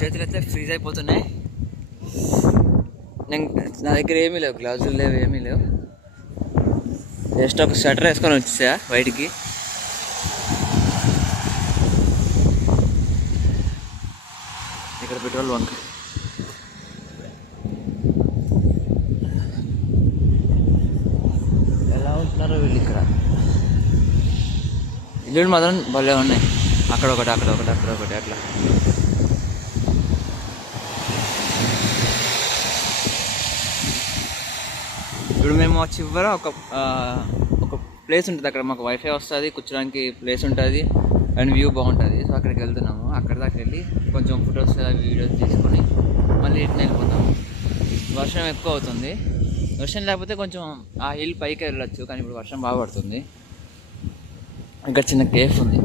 చేతులు అయితే ఫ్రీజ్ అయిపోతున్నాయి. నా దగ్గర ఏమీ లేవు, గ్లౌజులు లేవు, ఏమీ లేవు. జస్ట్ ఒక స్వెటర్ వేసుకొని వచ్చేసా బయటికి. ఇక్కడ పెట్రోల్ బంక్. ఎలా ఉంటున్నారో వీళ్ళు ఇక్కడ. ఇల్లులు మాత్రం భలే ఉన్నాయి. అక్కడ ఒకటి, అక్కడ ఒకటి, అక్కడ ఒకటి, అట్లా. ఇప్పుడు మేము చివర ఒక ప్లేస్ ఉంటుంది. అక్కడ మాకు వైఫై వస్తుంది, కూర్చోడానికి ప్లేస్ ఉంటుంది అండ్ వ్యూ బాగుంటుంది. సో అక్కడికి వెళ్తున్నాము. అక్కడ దాకా వెళ్ళి కొంచెం ఫొటోస్ వీడియోస్ తీసుకొని మళ్ళీ రిటర్న్ వెళ్ళిపోతాము. వర్షం ఎక్కువ అవుతుంది. వర్షం లేకపోతే కొంచెం ఆ హిల్ పైకి వెళ్ళొచ్చు, కానీ ఇప్పుడు వర్షం బాగా పడుతుంది. ఇక్కడ చిన్న కేఫ్ ఉంది.